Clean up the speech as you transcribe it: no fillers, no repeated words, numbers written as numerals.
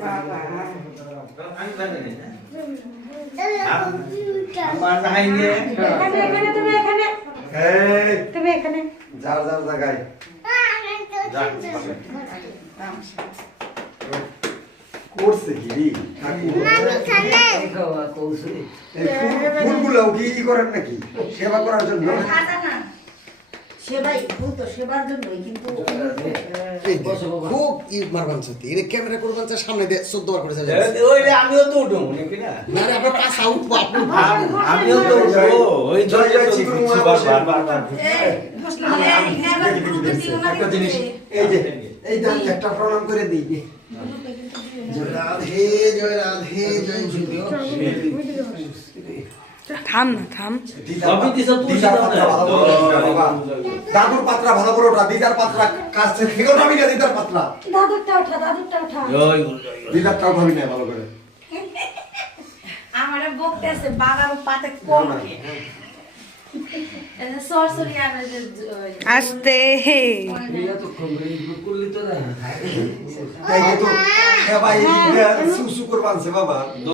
বাবা আমি জানি না আমার চাইলে এখানে তুমি এখানে এই তুমি এখানে যার যার জায়গায় করছে কি রে ফুলগুলো কি করেন নাকি সেবা করার জন্য সেবাই ফুল তো সেবার জন্যই কিন্তু খুব মারবান সত্যি এটা ক্যামেরা করবান সামনে দিয়ে 14 বার করে যাবে ওইটা আমিও তো উঠবো নাকি না না রে আপনার পাস আউট আপনি আমিও তো উঠবো ওই জয় জয় চিকুন বারবার একটা জিনিস এই যে একটা প্রণাম করে দিই জয় রাধে জয় রাধে জয় গুরুদেব থাম না থাম দাদুর পাত্রা ভালো করে ওঠা দিদার পাত্রা কাছ থেকে খেয়েও নামি না দিদার পাত্রা দাদুরটা ওঠা দিদারটাও ভাবি না ভালো করে আমারে বকতে আছে বাগার পাতে কম এটা সরসরি আর আস্তে এই তো সবাই সুসু করবানছে বাবা